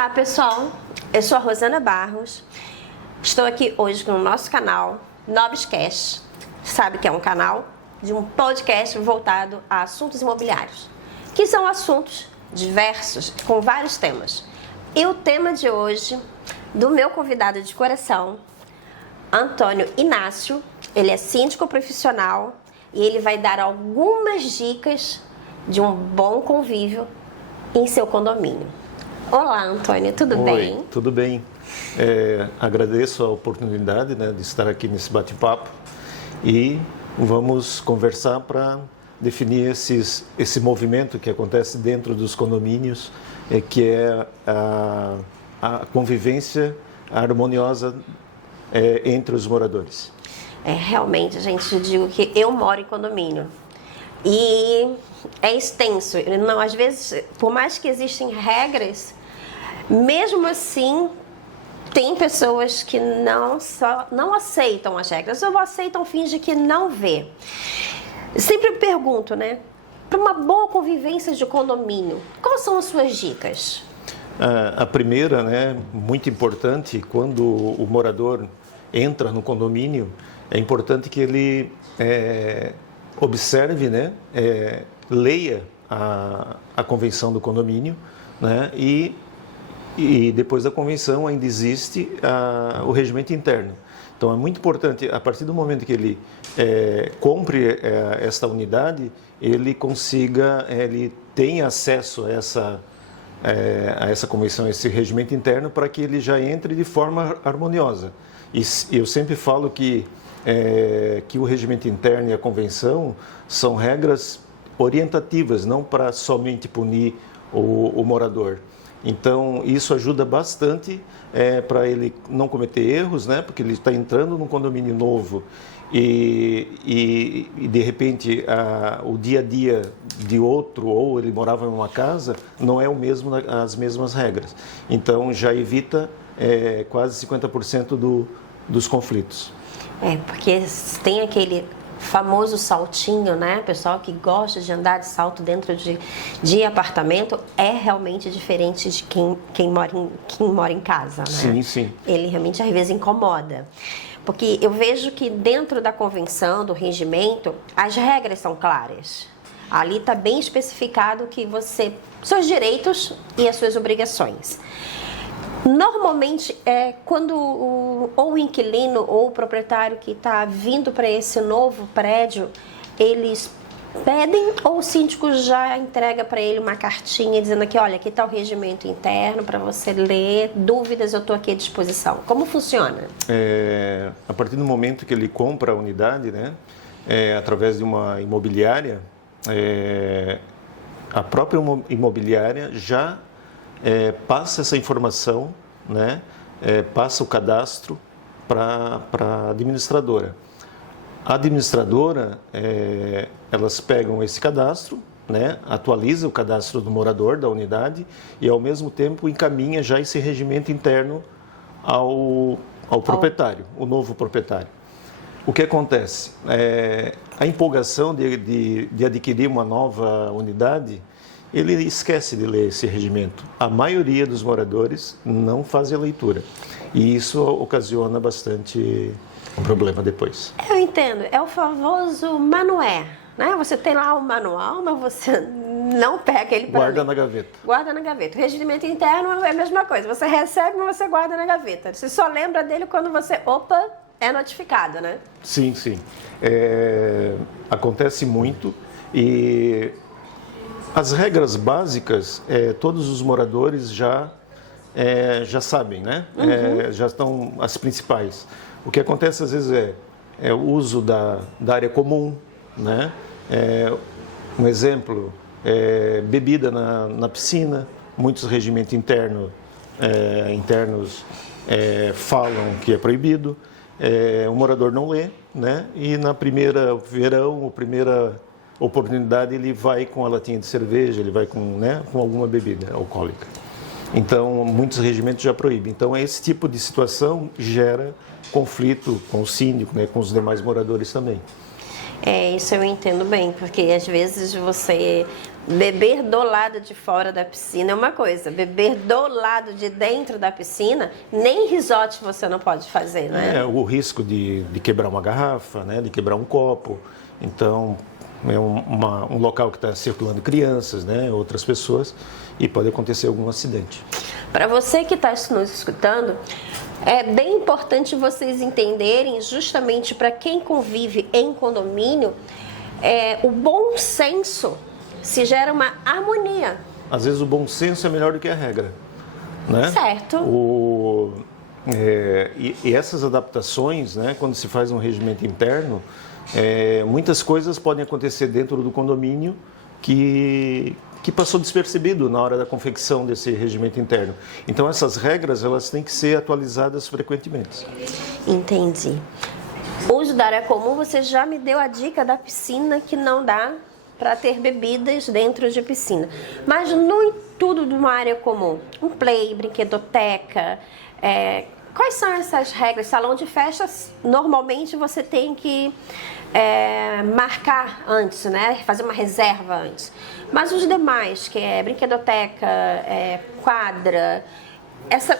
Olá pessoal, eu sou a Rosana Barros, estou aqui hoje no nosso canal Nobiscast. Sabe que é um canal de um podcast voltado a assuntos imobiliários, que são assuntos diversos, com vários temas. E o tema de hoje, do meu convidado de coração, Antônio Inácio, ele é síndico profissional e ele vai dar algumas dicas de um bom convívio em seu condomínio. Olá, Antônio, tudo bem? Oi, tudo bem. Agradeço a oportunidade, de estar aqui nesse bate-papo e vamos conversar para definir esse movimento que acontece dentro dos condomínios, que é a convivência harmoniosa entre os moradores. Realmente, gente, eu digo que eu moro em condomínio e é extenso. Não, às vezes, por mais que existem regras, mesmo assim, tem pessoas que não aceitam as regras ou aceitam, fingem que não vê. Sempre pergunto, para uma boa convivência de condomínio, quais são as suas dicas? A primeira, muito importante, quando o morador entra no condomínio, é importante que ele observe, leia a convenção do condomínio, e depois da convenção ainda existe o regimento interno. Então é muito importante, a partir do momento que ele compre esta unidade, ele tenha acesso a essa convenção, a esse regimento interno, para que ele já entre de forma harmoniosa. E eu sempre falo que o regimento interno e a convenção são regras orientativas, não para somente punir o morador. Então, isso ajuda bastante para ele não cometer erros, porque ele está entrando num condomínio novo e de repente, o dia a dia de outro, ou ele morava em uma casa, não é as mesmas regras. Então, já evita quase 50% dos conflitos. Porque tem aquele famoso saltinho, Pessoal que gosta de andar de salto dentro de apartamento, é realmente diferente de quem mora em casa, Sim, sim. Ele realmente às vezes incomoda. Porque eu vejo que dentro da convenção, do regimento, as regras são claras. Ali está bem especificado que seus direitos e as suas obrigações. Normalmente, quando ou o inquilino ou o proprietário que está vindo para esse novo prédio, eles pedem ou o síndico já entrega para ele uma cartinha dizendo aqui, olha, aqui está o regimento interno para você ler, dúvidas, eu estou aqui à disposição. Como funciona? A partir do momento que ele compra a unidade, através de uma imobiliária, a própria imobiliária já passa essa informação, passa o cadastro para a administradora. A administradora, elas pegam esse cadastro, atualiza o cadastro do morador da unidade e, ao mesmo tempo, encaminha já esse regimento interno ao proprietário, o novo proprietário. O que acontece? A empolgação de adquirir uma nova unidade, ele esquece de ler esse regimento. A maioria dos moradores não faz a leitura. E isso ocasiona bastante problema depois. Eu entendo. É o famoso manué, Você tem lá o manual, mas você não pega ele para guarda na gaveta. Guarda na gaveta. O regimento interno é a mesma coisa. Você recebe, mas você guarda na gaveta. Você só lembra dele quando você, é notificado, Sim, sim. Acontece muito e as regras básicas, todos os moradores já sabem, já estão as principais. O que acontece às vezes é o uso da área comum, um exemplo, bebida na piscina. Muitos regimentos internos falam que é proibido. O morador não lê, e na primeira verão, ou primeira oportunidade, ele vai com a latinha de cerveja, ele vai com alguma bebida alcoólica. Então, muitos regimentos já proíbem. Então, esse tipo de situação gera conflito com o síndico, com os demais moradores também. Isso eu entendo bem, porque às vezes você Beber do lado de fora da piscina é uma coisa, beber do lado de dentro da piscina, nem risote você não pode fazer, né? O risco de quebrar uma garrafa, né? De quebrar um copo. Então, é um local que está circulando crianças, né? Outras pessoas, e pode acontecer algum acidente. Para você que está nos escutando, é bem importante vocês entenderem, justamente para quem convive em condomínio, o bom senso se gera uma harmonia. Às vezes o bom senso é melhor do que a regra, né? Certo. E essas adaptações, né, quando se faz um regimento interno, muitas coisas podem acontecer dentro do condomínio que passou despercebido na hora da confecção desse regimento interno. Então essas regras, elas têm que ser atualizadas frequentemente. Entendi. O uso da área comum, você já me deu a dica da piscina, que não dá para ter bebidas dentro de piscina. Mas no tudo de uma área comum, um play, brinquedoteca, quais são essas regras? Salão de festas, normalmente você tem que marcar antes, né? Fazer uma reserva antes. Mas os demais, que é brinquedoteca, quadra,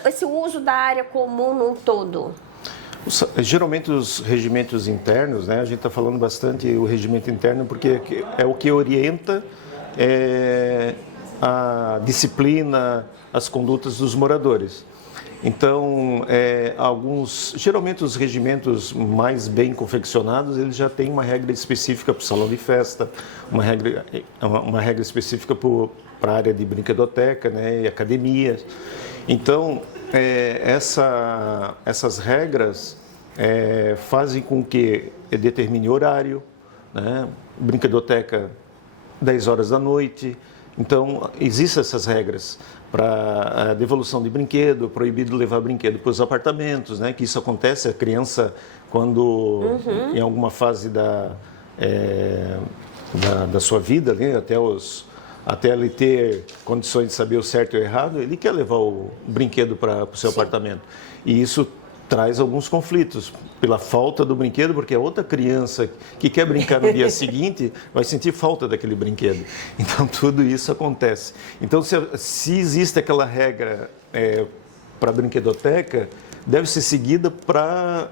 esse uso da área comum num todo. Geralmente os regimentos internos, né, a gente está falando bastante o regimento interno porque é o que orienta a disciplina, as condutas dos moradores. Então, geralmente os regimentos mais bem confeccionados, eles já têm uma regra específica para o salão de festa, uma regra específica para a área de brinquedoteca, né, e academias. Então, essas regras fazem com que determine horário, né? Brinquedoteca 10 horas da noite. Então, existem essas regras para a devolução de brinquedo, proibido levar brinquedo para os apartamentos, né? Que isso acontece, a criança, quando em alguma fase da sua vida, né? Até ele ter condições de saber o certo e o errado, ele quer levar o brinquedo para o seu apartamento. E isso traz alguns conflitos pela falta do brinquedo, porque a outra criança que quer brincar no dia seguinte vai sentir falta daquele brinquedo. Então, tudo isso acontece. Então, se existe aquela regra para a brinquedoteca, deve ser seguida para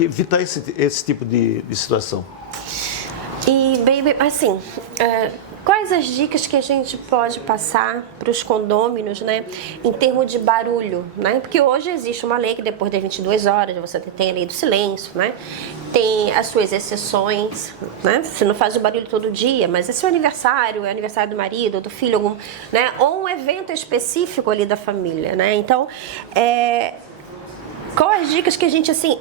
evitar esse tipo de situação. E, baby, assim, quais as dicas que a gente pode passar para os condôminos, né, em termos de barulho, né? Porque hoje existe uma lei que depois das 22 horas você tem a lei do silêncio, né? Tem as suas exceções, né? Você não faz o barulho todo dia, mas é seu aniversário, é aniversário do marido, do filho, né? Ou um evento específico ali da família, né? Então, quais as dicas que a gente, assim,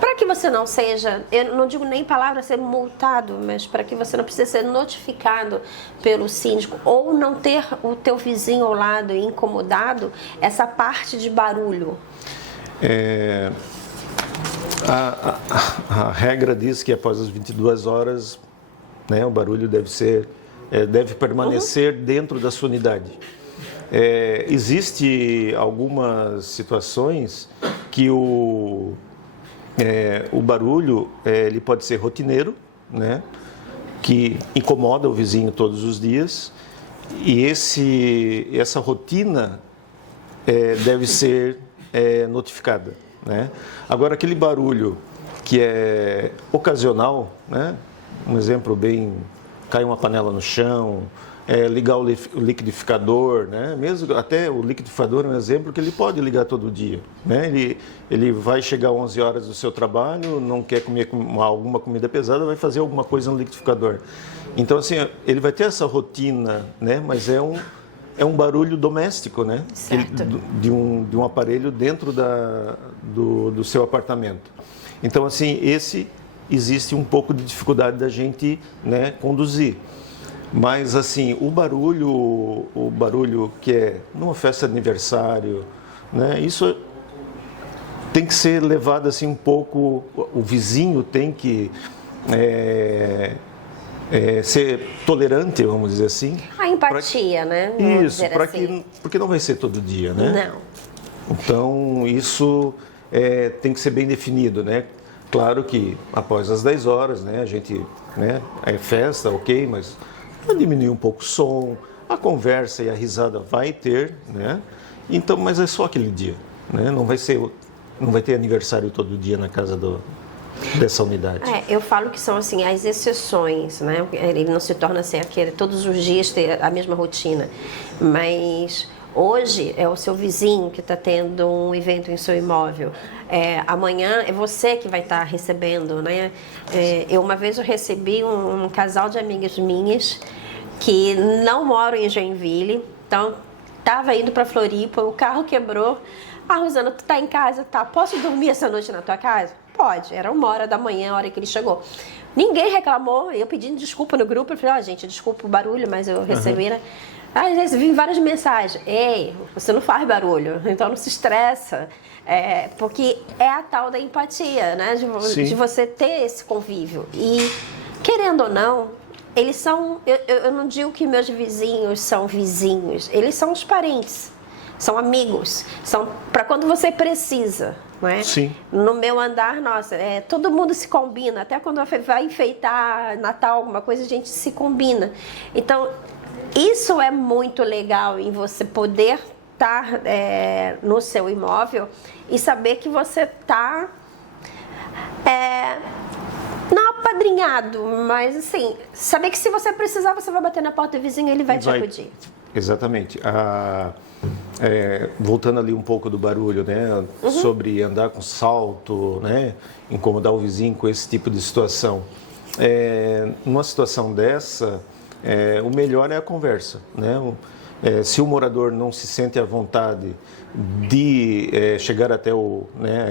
para que você não seja, eu não digo nem palavra ser multado, mas para que você não precise ser notificado pelo síndico ou não ter o teu vizinho ao lado incomodado, essa parte de barulho? A regra diz que após as 22 horas, né, o barulho deve permanecer dentro da sua unidade. Existe algumas situações que o barulho ele pode ser rotineiro, né, que incomoda o vizinho todos os dias, e essa rotina deve ser notificada, né? Agora, aquele barulho que é ocasional, né, um exemplo cai uma panela no chão, ligar o liquidificador, né? Mesmo até o liquidificador é um exemplo que ele pode ligar todo dia, né? Ele vai chegar às 11 horas do seu trabalho, não quer comer alguma comida pesada, vai fazer alguma coisa no liquidificador. Então, assim, ele vai ter essa rotina, né? Mas é um barulho doméstico, né? De um aparelho dentro do seu apartamento. Então, assim, existe um pouco de dificuldade da gente, né, conduzir. Mas, assim, o barulho que é numa festa de aniversário, né, isso tem que ser levado assim um pouco, o vizinho tem que ser tolerante, vamos dizer assim. A empatia, né? Isso, porque não vai ser todo dia, né? Não. Então, isso tem que ser bem definido, né? Claro que após as 10 horas, né, a gente, né, é festa, ok, mas diminuir um pouco o som, a conversa e a risada vai ter, né? Então, mas é só aquele dia, né? Não vai ter aniversário todo dia na casa dessa unidade. Eu falo que são assim as exceções, né? Ele não se torna assim aquele todos os dias ter a mesma rotina, mas hoje é o seu vizinho que está tendo um evento em seu imóvel. Amanhã é você que vai estar recebendo, né? Uma vez eu recebi um casal de amigas minhas que não moram em Joinville, então estava indo para Floripa, o carro quebrou. Rosana, tu tá em casa, tá? Posso dormir essa noite na tua casa? Pode. Era 1h da manhã, a hora que ele chegou. Ninguém reclamou, eu pedindo desculpa no grupo, eu falei, gente, desculpa o barulho, mas eu recebi, né? Às vezes vi várias mensagens, ei, você não faz barulho, então não se estressa, porque é a tal da empatia, né? De você ter esse convívio. E, querendo ou não, eles são, eu não digo que meus vizinhos são vizinhos, eles são os parentes, são amigos, são para quando você precisa, não é? Sim. No meu andar, nossa, todo mundo se combina, até quando vai enfeitar Natal, alguma coisa, a gente se combina. Então, isso é muito legal em você poder estar no seu imóvel e saber que você está não apadrinhado, mas assim, saber que se você precisar, você vai bater na porta do vizinho e ele vai te acudir. Exatamente. Voltando ali um pouco do barulho, né? Sobre andar com salto, né? Incomodar o vizinho com esse tipo de situação. Numa situação dessa, o melhor é a conversa, né? Se o morador não se sente à vontade de chegar até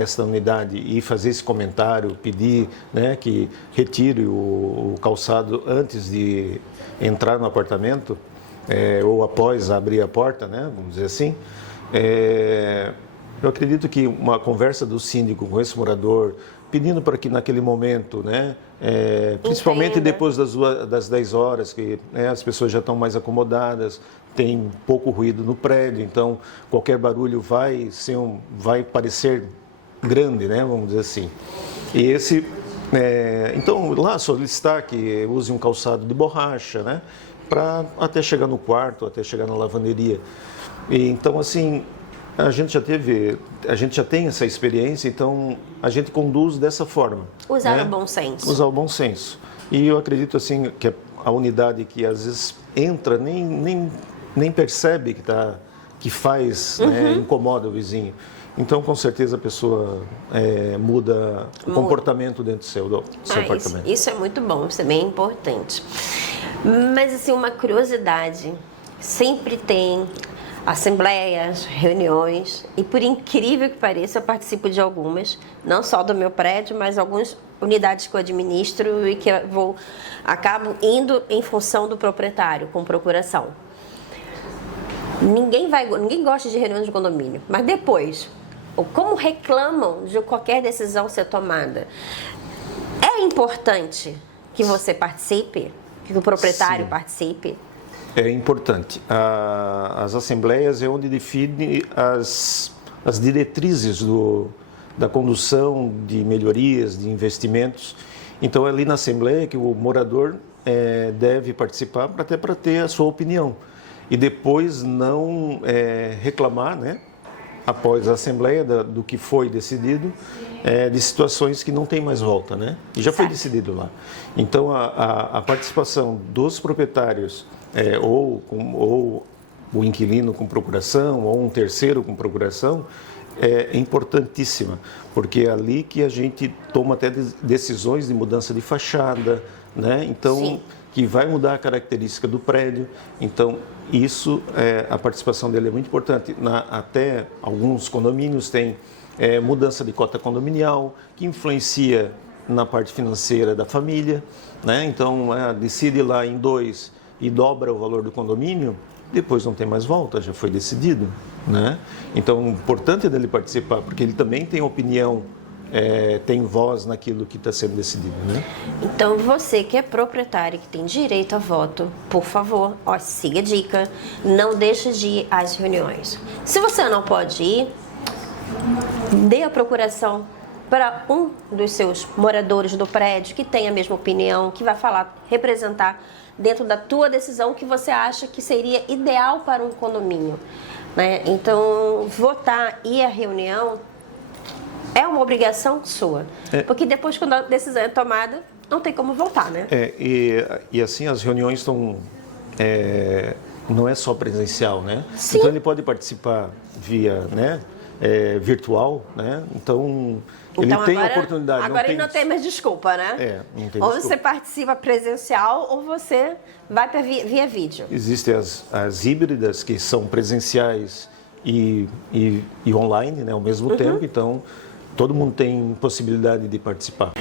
essa unidade e fazer esse comentário, pedir, né, que retire o calçado antes de entrar no apartamento, ou após abrir a porta, né, vamos dizer assim, eu acredito que uma conversa do síndico com esse morador, pedindo para que naquele momento, né, principalmente depois das 10 horas, que as pessoas já estão mais acomodadas, tem pouco ruído no prédio, então qualquer barulho vai parecer grande, né, vamos dizer assim. E então lá solicitar que use um calçado de borracha, né, para até chegar no quarto, até chegar na lavanderia. E, então assim, a gente já tem essa experiência, então a gente conduz dessa forma. Usar o bom senso. Usar o bom senso. E eu acredito assim que a unidade que às vezes entra nem percebe que faz, né, incomoda o vizinho. Então, com certeza, a pessoa muda o comportamento dentro do seu apartamento. Isso é muito bom, isso é bem importante. Mas, assim, uma curiosidade. Sempre tem assembleias, reuniões, e por incrível que pareça, eu participo de algumas, não só do meu prédio, mas algumas unidades que eu administro e que acabo indo em função do proprietário, com procuração. Ninguém gosta de reuniões de condomínio, mas depois, como reclamam de qualquer decisão ser tomada, é importante que você participe, que o proprietário participe? É importante. As assembleias é onde define as diretrizes da condução de melhorias, de investimentos. Então, é ali na assembleia que o morador deve participar até para ter a sua opinião. E depois não reclamar, né, após a assembleia do que foi decidido, de situações que não tem mais volta, né? E já foi decidido lá. Então, a participação dos proprietários, ou o inquilino com procuração, ou um terceiro com procuração, é importantíssima, porque é ali que a gente toma até decisões de mudança de fachada, né? Então, sim, que vai mudar a característica do prédio. Então, a participação dele é muito importante. Até alguns condomínios têm mudança de cota condominial, que influencia na parte financeira da família, né? Então, decide lá em 2 e dobra o valor do condomínio, depois não tem mais volta, já foi decidido, né? Então, o importante é dele participar, porque ele também tem opinião, tem voz naquilo que está sendo decidido, né? Então, você que é proprietário, que tem direito a voto, por favor, siga a dica, não deixe de ir às reuniões. Se você não pode ir, dê a procuração para um dos seus moradores do prédio que tem a mesma opinião, que vai representar dentro da tua decisão que você acha que seria ideal para um condomínio, né? Então, votar e a reunião é uma obrigação sua, porque depois, quando a decisão é tomada, não tem como voltar, né? E assim, as reuniões estão... não é só presencial, né? Sim. Então, ele pode participar via, né, virtual, né? Então ele tem a oportunidade. Agora ele não tem mais desculpa, né? Não tem ou desculpa. você participa presencial ou você vai via vídeo. Existem as híbridas, que são presenciais e online, né, ao mesmo tempo. Então, todo mundo tem possibilidade de participar.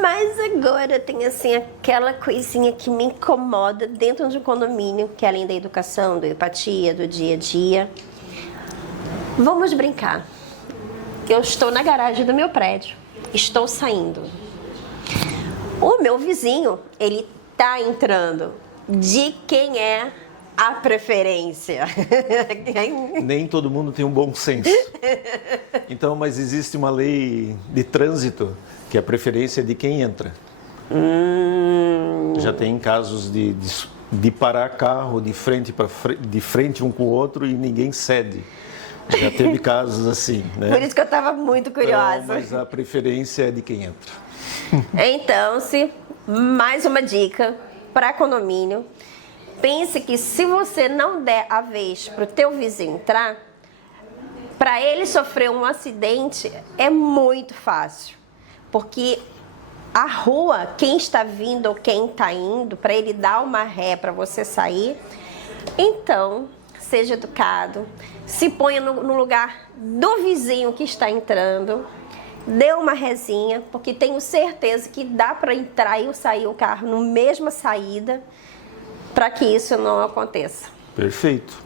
Mas agora tem assim aquela coisinha que me incomoda dentro de um condomínio, que é além da educação, da empatia, do dia a dia. Vamos brincar. Eu estou na garagem do meu prédio, estou saindo. O meu vizinho, ele tá entrando. De quem é a preferência? Nem todo mundo tem um bom senso. Então, mas existe uma lei de trânsito que a preferência é de quem entra. Já tem casos de parar carro de frente um com o outro e ninguém cede. Já teve casos assim, né? Por isso que eu estava muito curiosa. Então, mas a preferência é de quem entra. Então, mais uma dica para condomínio. Pense que se você não der a vez para o teu vizinho entrar, para ele sofrer um acidente é muito fácil. Porque a rua, quem está vindo ou quem está indo, para ele dar uma ré para você sair, então, seja educado, se ponha no lugar do vizinho que está entrando, dê uma rezinha, porque tenho certeza que dá para entrar e sair o carro na mesma saída, para que isso não aconteça. Perfeito.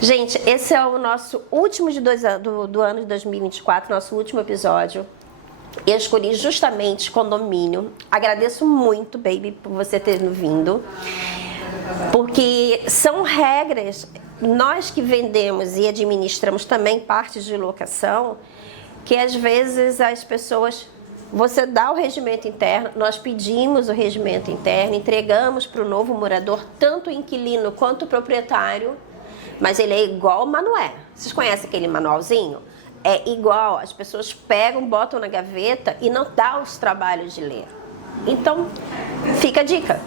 Gente, esse é o nosso último do ano de 2024, nosso último episódio. Eu escolhi justamente condomínio. Agradeço muito, baby, por você ter vindo. Porque são regras, nós que vendemos e administramos também partes de locação, que às vezes as pessoas, você dá o regimento interno, nós pedimos o regimento interno, entregamos para o novo morador, tanto o inquilino quanto o proprietário, mas ele é igual o manual. Vocês conhecem aquele manualzinho? É igual, as pessoas pegam, botam na gaveta e não dá os trabalhos de ler. Então, fica a dica.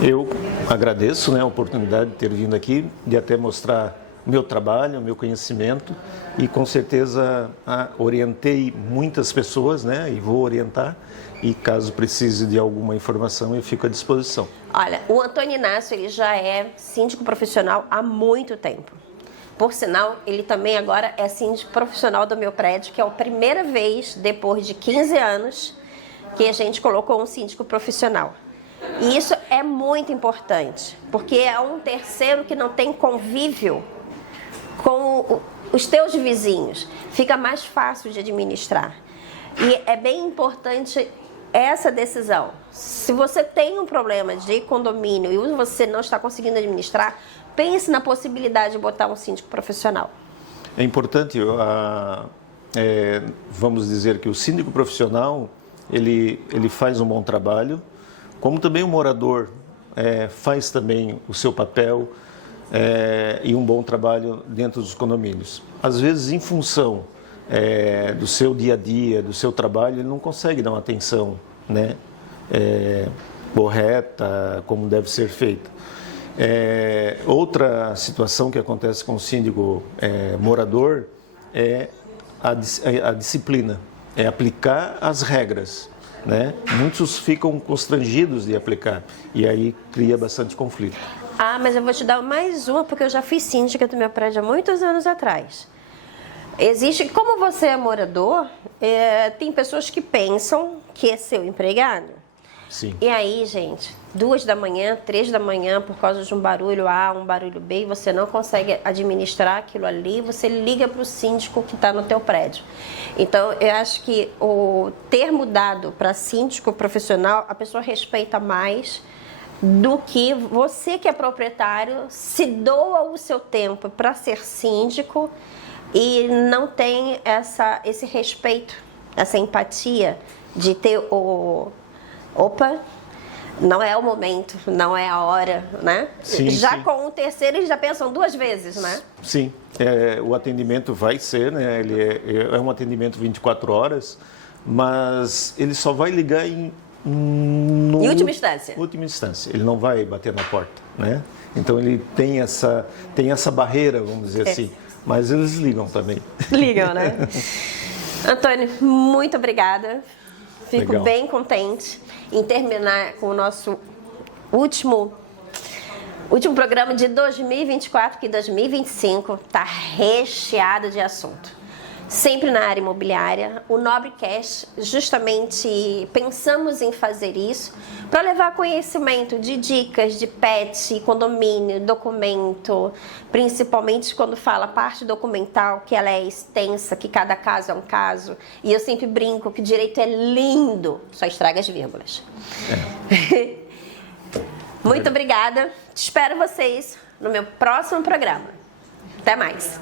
Eu agradeço, né, a oportunidade de ter vindo aqui, de até mostrar o meu trabalho, o meu conhecimento, e com certeza orientei muitas pessoas, né, e vou orientar, e caso precise de alguma informação eu fico à disposição. Olha, o Antônio Inácio, ele já é síndico profissional há muito tempo. Por sinal, ele também agora é síndico profissional do meu prédio, que é a primeira vez, depois de 15 anos, que a gente colocou um síndico profissional. E isso é muito importante, porque é um terceiro que não tem convívio com os teus vizinhos. Fica mais fácil de administrar. E é bem importante essa decisão. Se você tem um problema de condomínio e você não está conseguindo administrar, pense na possibilidade de botar um síndico profissional. É importante, vamos dizer que o síndico profissional, ele faz um bom trabalho, como também o morador faz também o seu papel e um bom trabalho dentro dos condomínios. Às vezes, em função do seu dia a dia, do seu trabalho, ele não consegue dar uma atenção, né, correta, como deve ser feita. Outra situação que acontece com o síndico morador é a disciplina, é aplicar as regras, né? Muitos ficam constrangidos de aplicar e aí cria bastante conflito. Ah, mas eu vou te dar mais uma, porque eu já fui síndica do meu prédio há muitos anos atrás. Existe, como você é morador, tem pessoas que pensam que é seu empregado. Sim. E aí, gente, 2 da manhã, 3 da manhã, por causa de um barulho A, um barulho B, e você não consegue administrar aquilo ali, você liga para o síndico que está no teu prédio. Então, eu acho que o termo dado para síndico profissional, a pessoa respeita mais do que você que é proprietário se doa o seu tempo para ser síndico e não tem esse respeito, essa empatia de ter opa, não é o momento, não é a hora, né? Sim, já sim. com o terceiro eles já pensam 2 vezes, né? Sim, o atendimento vai ser, né? Ele é um atendimento 24 horas, mas ele só vai ligar em última instância. Última instância. Ele não vai bater na porta, né? Então ele tem essa barreira, vamos dizer assim. Mas eles ligam também. Ligam, né? Antônio, muito obrigada. Fico Legal. bem contente em terminar com o nosso último programa de 2024, que 2025 está recheado de assunto. Sempre na área imobiliária, o Nobrecast, justamente pensamos em fazer isso para levar conhecimento de dicas de PET, condomínio, documento, principalmente quando fala parte documental, que ela é extensa, que cada caso é um caso. E eu sempre brinco que direito é lindo, só estraga as vírgulas. Muito obrigada. Espero vocês no meu próximo programa. Até mais.